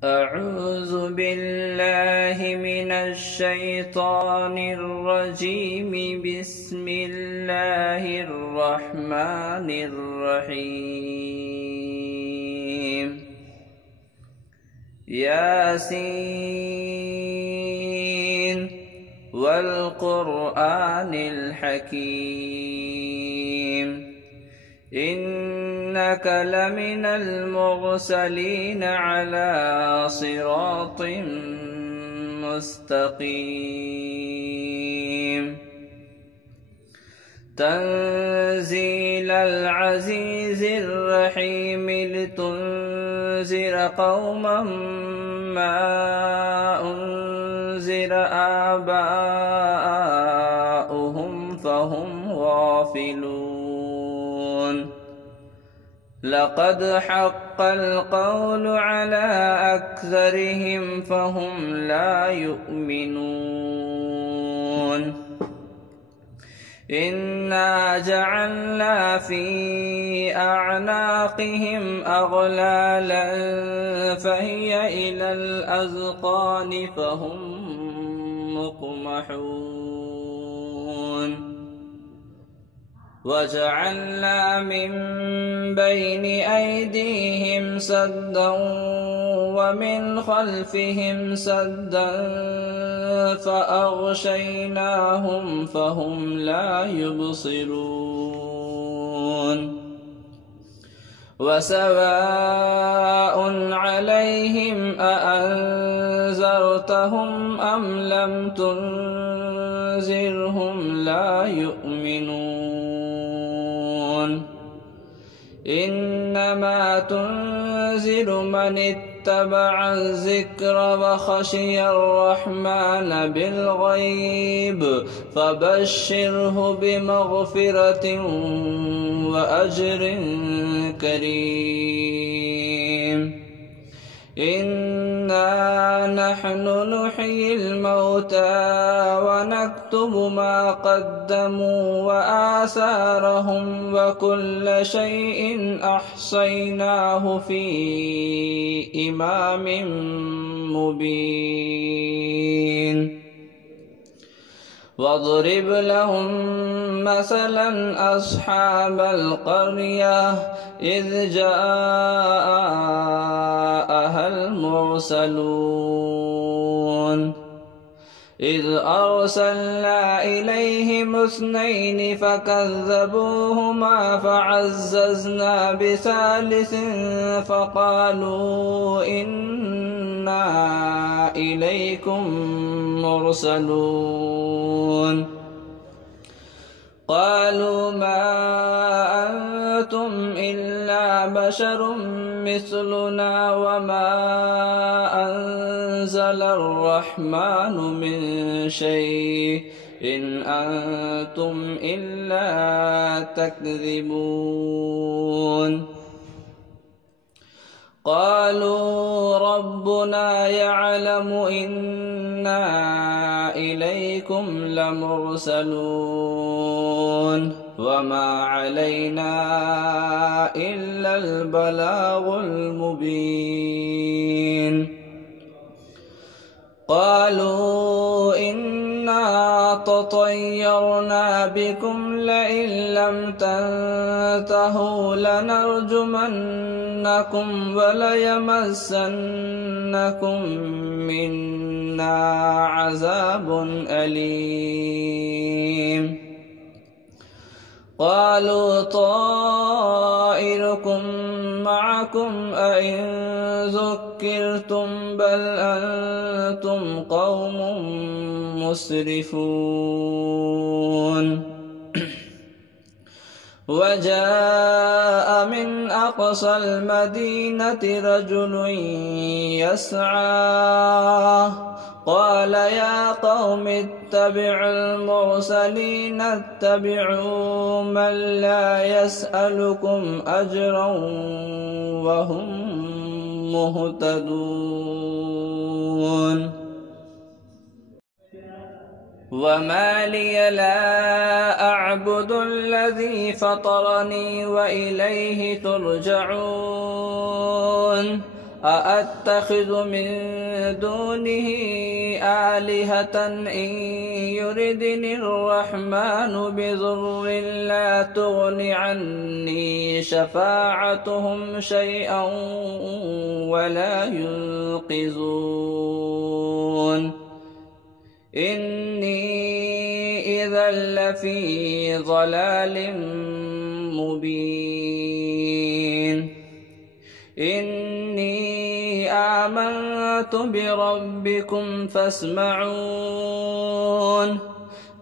أعوذ بالله من الشيطان الرجيم. بسم الله الرحمن الرحيم. ياسين والقرآن الحكيم إنك لمن المرسلين على صراط مستقيم تنزيل العزيز الرحيم لتنذر قوما ما أنذر آباؤهم فهم غافلون. لقد حق القول على أكثرهم فهم لا يؤمنون. إنا جعلنا في أعناقهم أغلالا فهي إلى الأذقان فهم مقمحون. وجعلنا من بين أيديهم سدا ومن خلفهم سدا فأغشيناهم فهم لا يبصرون. وسواء عليهم أأنذرتهم أم لم تنذرهم لا يؤمنون. إنما تنذر من اتبع الذكر وخشي الرحمن بالغيب فبشره بمغفرة وأجر كريم. إنا نحن نحيي الموتى ونكتب ما قدموا وآثارهم وكل شيء أحصيناه في إمام مبين. واضرب لهم مثلا أصحاب القرية إذ جاءها المرسلون إذ أرسلنا إليهم 2 فكذبوهما فعززنا بثالث فقالوا إنا إليكم مرسلون. قالوا ما أنتم إلا بشر مثلنا وما أنزل الرحمن من شيء إن أنتم إلا تكذبون. قالوا ربنا يعلم إنا إليكم لمرسلون وما علينا إلا البلاغ المبين. قالوا إنا تطيرنا بكم لئن لم تنتهوا لنرجمنكم وليمسنكم منا عذاب أليم. قالوا طائركم معكم أئن ذكرتم بل أنتم قوم مسرفون. وجاء من أقصى المدينة رجل يسعى قال يا قوم اتبعوا المرسلين اتبعوا من لا يسألكم أجرا وهم مهتدون. وما لي لا أعبد الذي فطرني وإليه ترجعون أأتخذ من دونه آلهة إن يردني الرحمن بضر لا تغن عني شفاعتهم شيئا ولا ينقذون إني إذا لفي ضلال مبين إني آمنت بربكم فاسمعون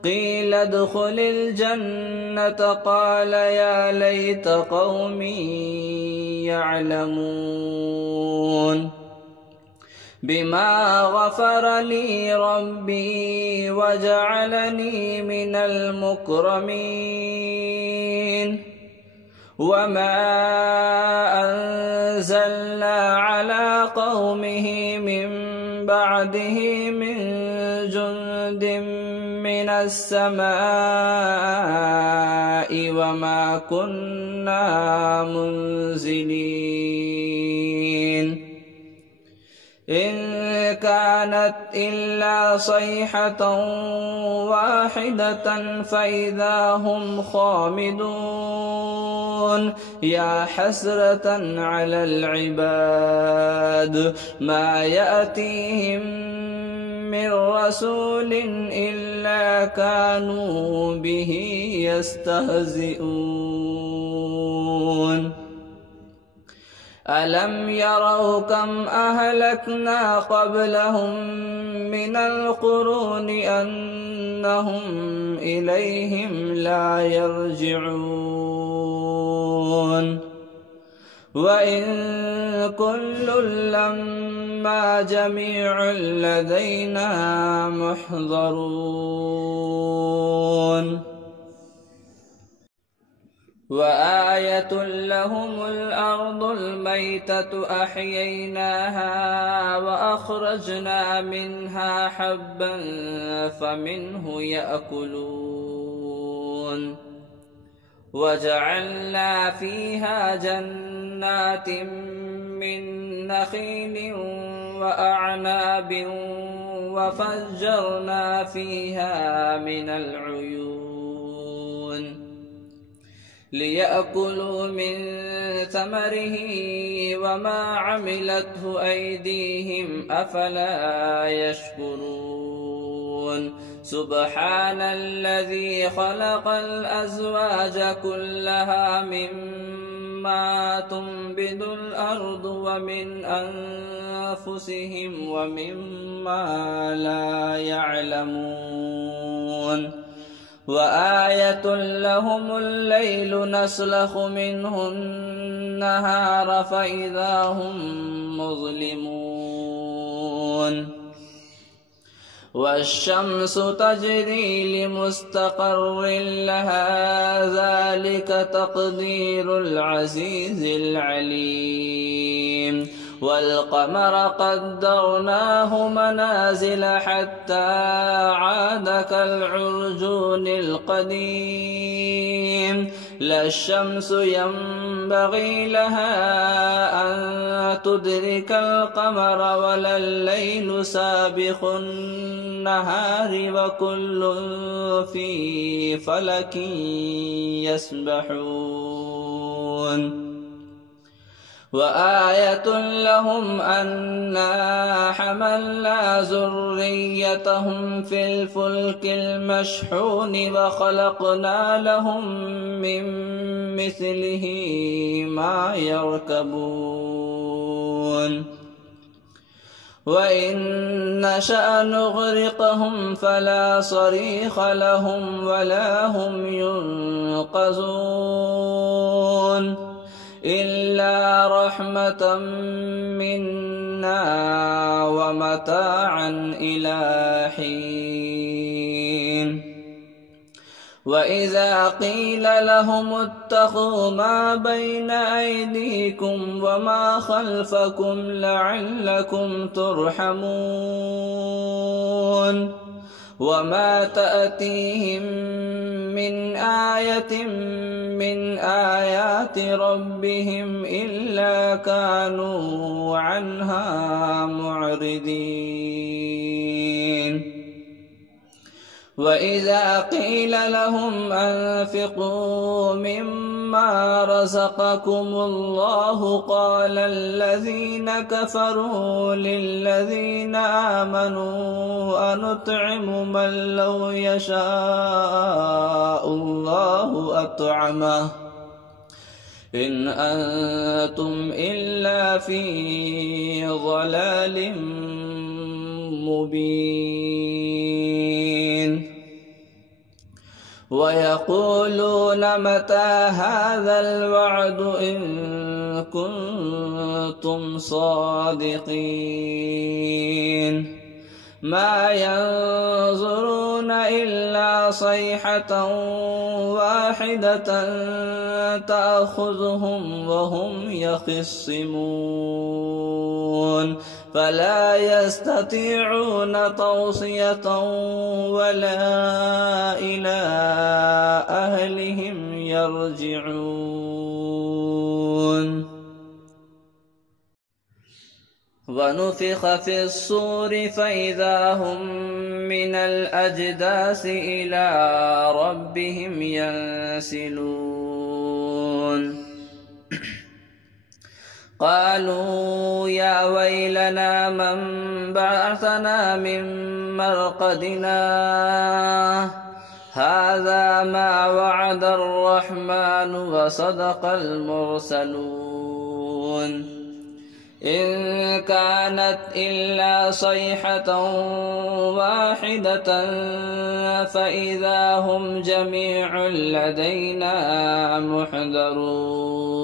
قيل ادخل الجنة قال يا ليت قومي يعلمون بما غفر لي ربي وجعلني من المكرمين وما أنزلنا على قومه من بعده من جند من السماء وما كنا منزلين إن كانت إلا صيحة واحدة فإذا هم خامدون يا حسرة على العباد ما يأتيهم من رسول إلا كانوا به يستهزئون ألم يروا كم أهلكنا قبلهم من القرون أنهم إليهم لا يرجعون وإن كل لما جميع لدينا محضرون وآية لهم الأرض الميتة أحييناها وأخرجنا منها حبا فمنه يأكلون وجعلنا فيها جنات من نخيل وأعناب وفجرنا فيها من العيون ليأكلوا من ثمره وما عملته أيديهم أفلا يشكرون سبحان الذي خلق الأزواج كلها مما تنبت الأرض ومن أنفسهم ومما لا يعلمون وآية لهم الليل نسلخ منه النهار فإذا هم مظلمون والشمس تجري لمستقر لها ذلك تقدير العزيز العليم والقمر قدرناه منازل حتى عاد كالعرجون القديم لا الشمس ينبغي لها أن تدرك القمر ولا الليل سابق النهار وكل في فلك يسبحون وآية لهم أنا حملنا ذريتهم في الفلك المشحون وخلقنا لهم من مثله ما يركبون وإن نشأ نغرقهم فلا صريخ لهم ولا هم ينقذون إلا رحمة منا ومتاعا إلى حين وإذا قيل لهم اتقوا ما بين أيديكم وما خلفكم لعلكم ترحمون وما تأتيهم من آية من آيات ربهم إلا كانوا عنها معرضين وإذا قيل لهم أنفقوا مما رزقكم الله قال الذين كفروا للذين آمنوا أنطعم من لو يشاء الله أطعمه إن أنتم إلا في ضلال مبين ويقولون متى هذا الوعد إن كنتم صادقين ما ينظرون إلا صيحة واحدة تأخذهم وهم يخصمون فلا يستطيعون توصية ولا إلى أهلهم يرجعون ونفخ في الصور فإذا هم من الأجداث إلى ربهم ينسلون قالوا يا ويلنا من بعثنا من مرقدنا هذا ما وعد الرحمن وصدق المرسلون إن كانت إلا صيحة واحدة فإذا هم جميع لدينا محضرون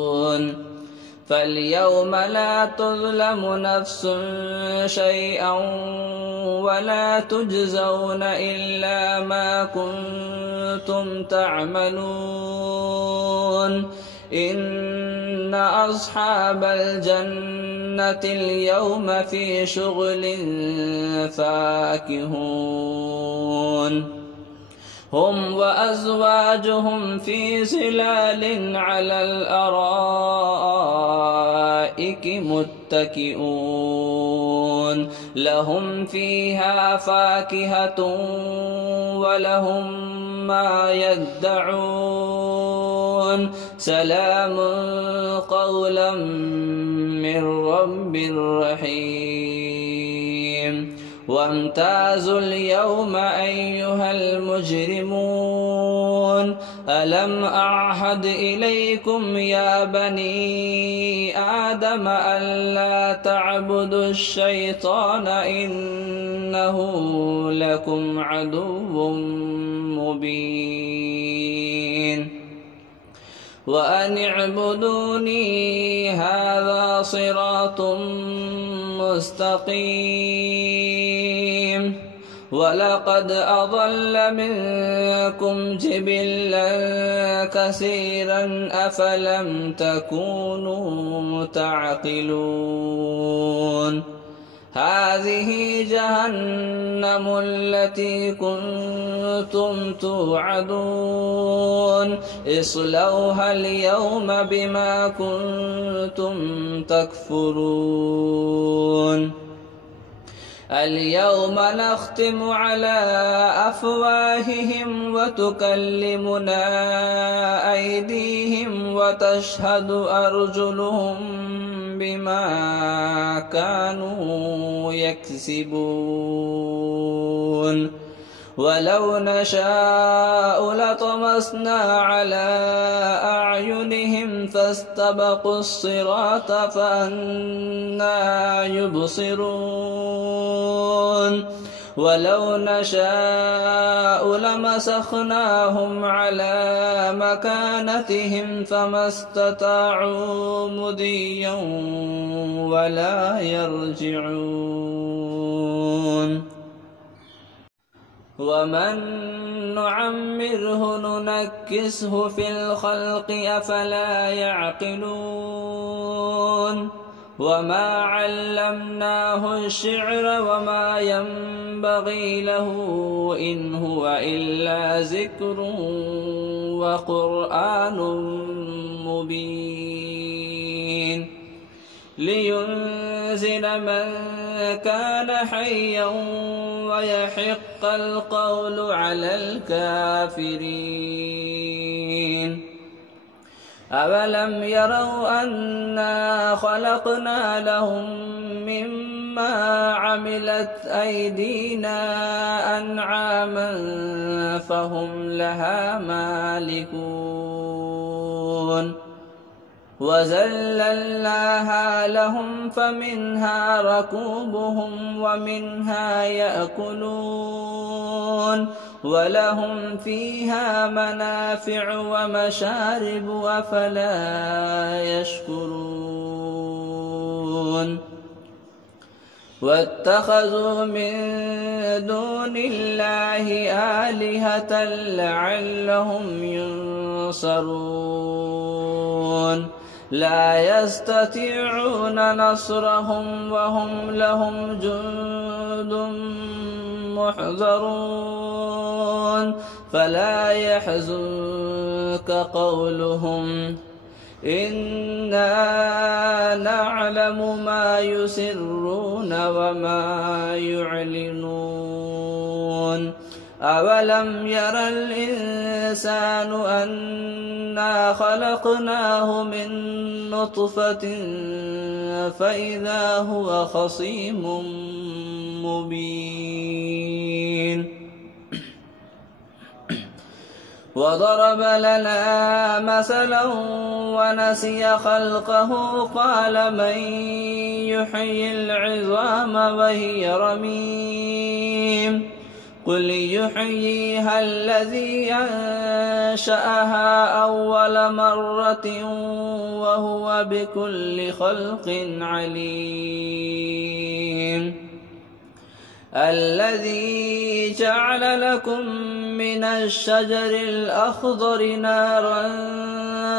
فاليوم لا تظلم نفس شيئا ولا تجزون إلا ما كنتم تعملون إن أصحاب الجنة اليوم في شغل فاكهون هم وأزواجهم في ظلال على الأرائك متكئون لهم فيها فاكهة ولهم ما يدعون سلام قولا من رب رحيم وامتازوا اليوم أيها المجرمون ألم أعهد إليكم يا بني آدم ألا تعبدوا الشيطان إنه لكم عدو مبين وأن اعبدوني هذا صراط مستقيم ولقد أضل منكم جبلا كثيرا أفلم تكونوا تعقلون هذه جهنم التي كنتم توعدون اصلوها اليوم بما كنتم تكفرون اليوم نختم على أفواههم وتكلمنا أيديهم وتشهد أرجلهم بما كانوا يكسبون ولو نشاء لطمسنا على أعينهم فاستبقوا الصراط فأنى يبصرون ولو نشاء لمسخناهم على مكانتهم فما استطاعوا مضيا ولا يرجعون ومن نعمره ننكسه في الخلق أفلا يعقلون وما علمناه الشعر وما ينبغي له إن هو إلا ذكر وقرآن مبين لينذر من كان حيا ويحق القول على الكافرين أولم يروا أنا خلقنا لهم مما عملت أيدينا أنعاما فهم لها مالكون وذللناها لهم فمنها ركوبهم ومنها يأكلون ولهم فيها منافع ومشارب أفلا يشكرون واتخذوا من دون الله آلهة لعلهم ينصرون لا يستطيعون نصرهم وهم لهم جند محضرون فلا يحزنك قولهم إنا نعلم ما يسرون وما يعلنون أولم ير الإنسان أنا خلقناه من نطفة فإذا هو خصيم مبين وضرب لنا مثلا ونسي خلقه قال من يحيي العظام وهي رميم قل يحييها الذي أنشأها أول مرة وهو بكل خلق عليم الذي جعل لكم من الشجر الأخضر نارا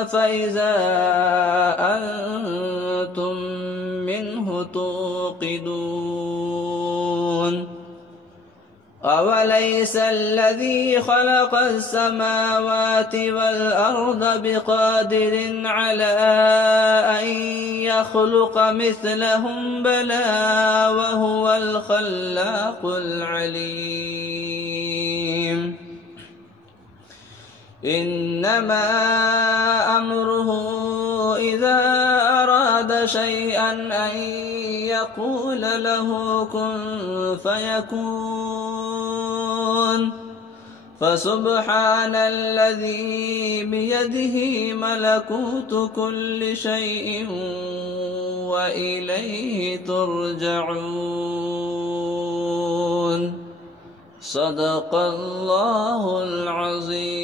فإذا أنتم منه توقدون أوليس الذي خلق السماوات والأرض بقادر على أن يخلق مثلهم بلى وهو الخلاق العليم إنما أمره إذا أراد شيئا أن يقول له كن فيكون فسبحان الذي بيده ملكوت كل شيء وإليه ترجعون صدق الله العظيم.